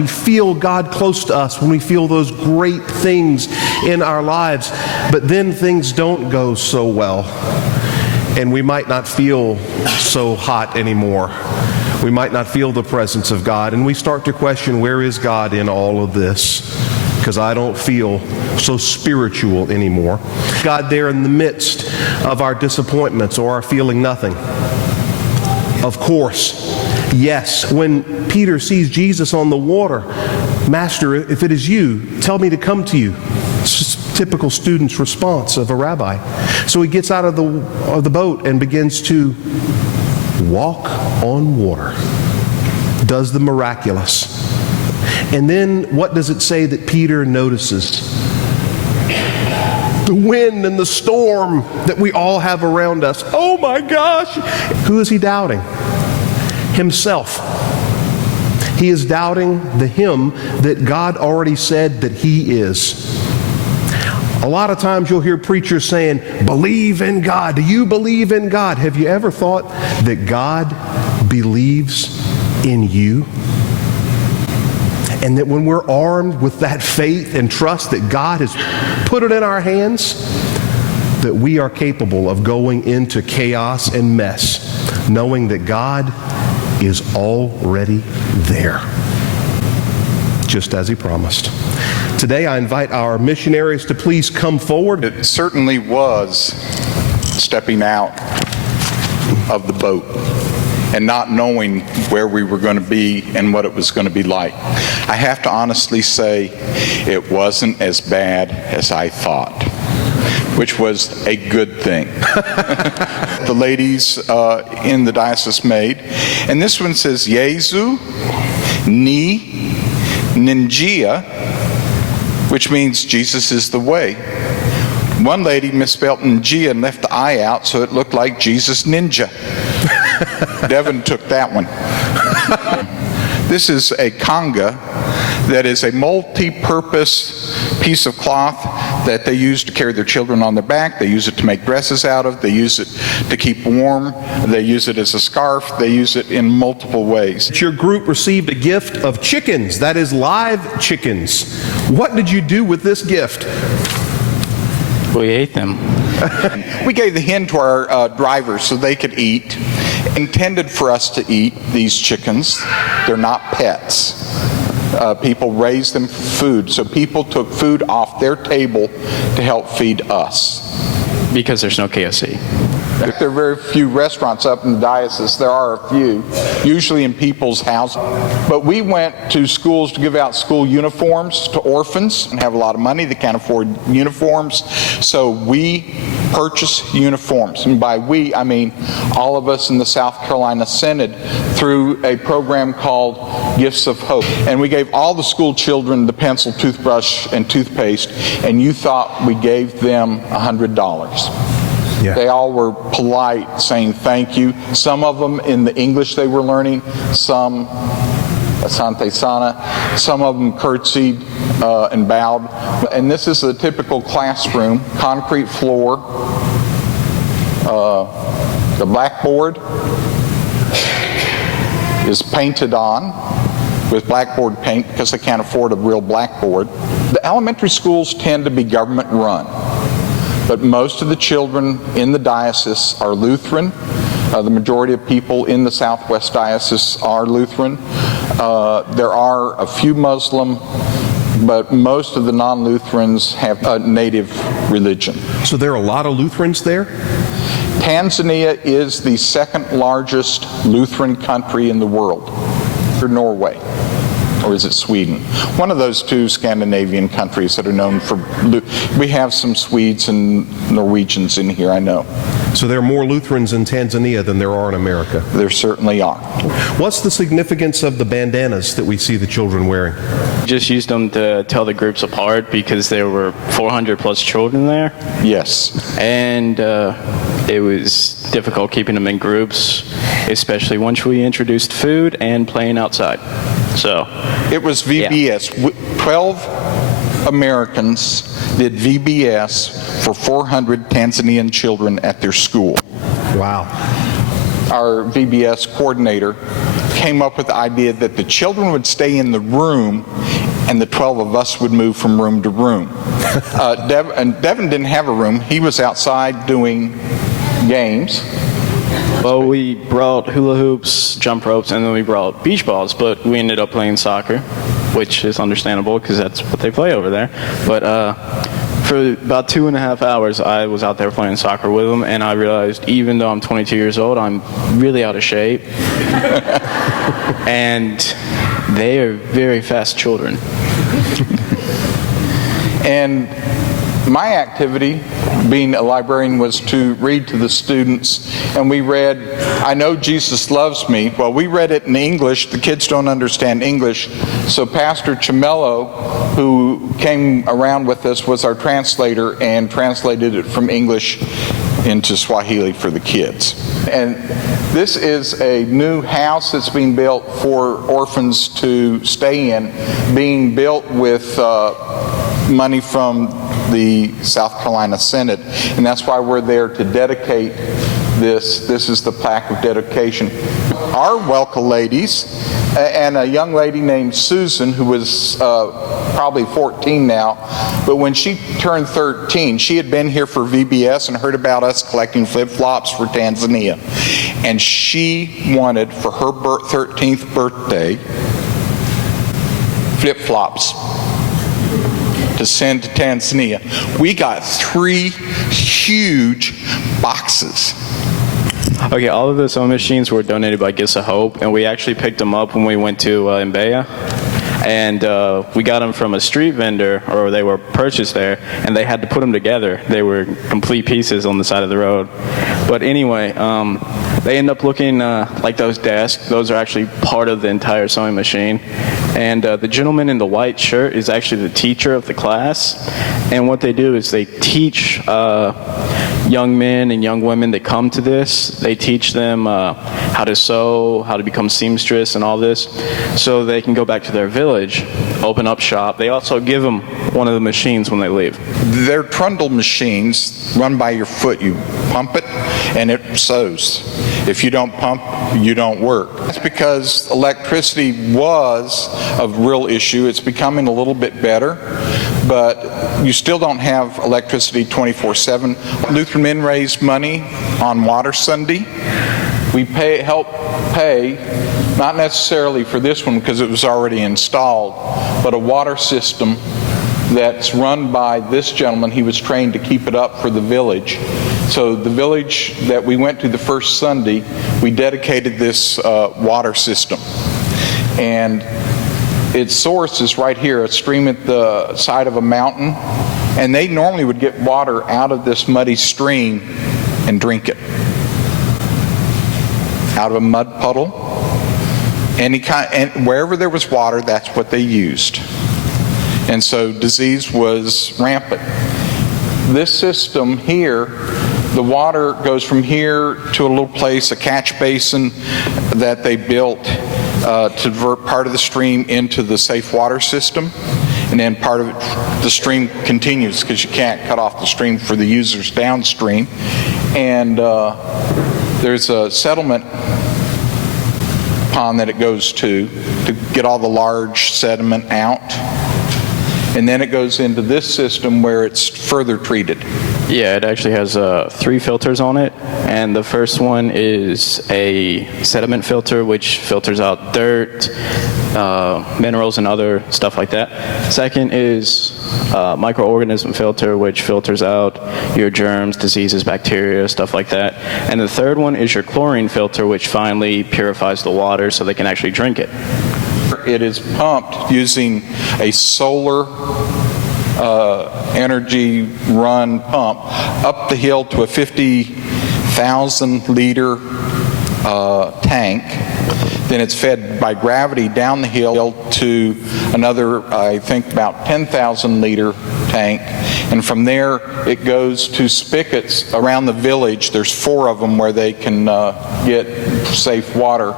We feel God close to us when we feel those great things in our lives. But then things don't go so well, and we might not feel so hot anymore. We might not feel the presence of God, and we start to question, where is God in all of this? Because I don't feel so spiritual anymore. God there in the midst of our disappointments or our feeling nothing. Of course, yes. When Peter sees Jesus on the water, Master, if it is you, tell me to come to you. It's just typical student's response of a rabbi. So he gets out of the boat and begins to walk on water. Does the miraculous. And then what does it say that Peter notices? The wind and the storm that we all have around us. Oh my gosh! Who is he doubting? Himself. He is doubting the him that God already said that he is. A lot of times you'll hear preachers saying, believe in God. Do you believe in God? Have you ever thought that God believes in you? And that when we're armed with that faith and trust that God has put it in our hands, that we are capable of going into chaos and mess, knowing that God is already there, just as he promised. Today I invite our missionaries to please come forward. It certainly was stepping out of the boat and not knowing where we were going to be and what it was going to be like. I have to honestly say it wasn't as bad as I thought, which was a good thing. The ladies in the diocese made. And this one says, Jesu ni ninjia, which means Jesus is the way. One lady misspelled ninjia and left the I out, so it looked like Jesus Ninja. Devin took that one. This is a conga that is a multi-purpose piece of cloth that they use to carry their children on their back. They use it to make dresses out of. They use it to keep warm. They use it as a scarf. They use it in multiple ways. Your group received a gift of chickens, that is live chickens. What did you do with this gift? We ate them. We gave the hen to our drivers so they could eat. Intended for us to eat these chickens. They're not pets. People raise them for food. So people took food off their table to help feed us. Because there's no KFC. There are very few restaurants up in the diocese. There are a few, usually in people's houses. But we went to schools to give out school uniforms to orphans and have a lot of money. They can't afford uniforms. So we purchase uniforms. And by we, I mean all of us in the South Carolina Synod through a program called Gifts of Hope. And we gave all the school children the pencil, toothbrush, and toothpaste. And you thought we gave them $100. Yeah. They all were polite, saying thank you. Some of them in the English they were learning, some Asante Sana, some of them curtsied and bowed. And this is a typical classroom, concrete floor. The blackboard is painted on with blackboard paint because they can't afford a real blackboard. The elementary schools tend to be government run. But most of the children in the diocese are Lutheran. The majority of people in the Southwest Diocese are Lutheran. There are a few Muslim, but most of the non-Lutherans have a native religion. So there are a lot of Lutherans there? Tanzania is the second largest Lutheran country in the world, after Norway. Or is it Sweden? One of those two Scandinavian countries that are known for... We have some Swedes and Norwegians in here, I know. So there are more Lutherans in Tanzania than there are in America? There certainly are. What's the significance of the bandanas that we see the children wearing? Just used them to tell the groups apart because there were 400 plus children there. Yes. And it was difficult keeping them in groups, especially once we introduced food and playing outside. So it was VBS. Yeah. 12 Americans did VBS for 400 Tanzanian children at their school. Wow. Our VBS coordinator came up with the idea that the children would stay in the room and the 12 of us would move from room to room. Devin didn't have a room. He was outside doing games. Well, we brought hula hoops, jump ropes, and then we brought beach balls, but we ended up playing soccer, which is understandable because that's what they play over there. But for about 2.5 hours, I was out there playing soccer with them, and I realized even though I'm 22 years old, I'm really out of shape. And they are very fast children. And my activity, being a librarian, was to read to the students, and we read, I Know Jesus Loves Me. Well, we read it in English. The kids don't understand English, so Pastor Chamello, who came around with us, was our translator and translated it from English into Swahili for the kids. And this is a new house that's being built for orphans to stay in, being built with money from the South Carolina Synod, and that's why we're there to dedicate this. This is the plaque of dedication. Our Welcome ladies, and a young lady named Susan, who was probably 14 now, but when she turned 13, she had been here for VBS and heard about us collecting flip-flops for Tanzania, and she wanted for her 13th birthday flip-flops to send to Tanzania. We got 3 huge boxes. Okay, all of the sewing machines were donated by Gifts of Hope, and we actually picked them up when we went to Bellah. And we got them from a street vendor, or they were purchased there, and they had to put them together. They were complete pieces on the side of the road. But anyway, they end up looking like those desks. Those are actually part of the entire sewing machine. And the gentleman in the white shirt is actually the teacher of the class. And what they do is they teach young men and young women that come to this. They teach them how to sew, how to become seamstress and all this, so they can go back to their village, open up shop. They also give them one of the machines when they leave. They're trundle machines run by your foot. You pump it and it sews. If you don't pump, you don't work. That's because electricity was a real issue. It's becoming a little bit better, but you still don't have electricity 24/7. Lutheran men raise money on Water Sunday. We help pay, not necessarily for this one because it was already installed, but a water system that's run by this gentleman. He was trained to keep it up for the village. So the village that we went to the first Sunday, we dedicated this water system. And its source is right here, a stream at the side of a mountain. And they normally would get water out of this muddy stream and drink it. Out of a mud puddle. And wherever there was water, that's what they used. And so disease was rampant. This system here, the water goes from here to a little place, a catch basin that they built to divert part of the stream into the safe water system. And then part of it, the stream continues because you can't cut off the stream for the users downstream. And there's a settlement pond that it goes to get all the large sediment out. And then it goes into this system where it's further treated. Yeah, it actually has 3 filters on it, and the first one is a sediment filter, which filters out dirt, minerals, and other stuff like that. Second is a microorganism filter, which filters out your germs, diseases, bacteria, stuff like that. And the third one is your chlorine filter, which finally purifies the water so they can actually drink it. It is pumped using a solar energy run pump up the hill to a 50,000 liter tank. Then it's fed by gravity down the hill to another, I think, about 10,000 liter tank. And from there, it goes to spigots around the village. There's 4 of them where they can get safe water.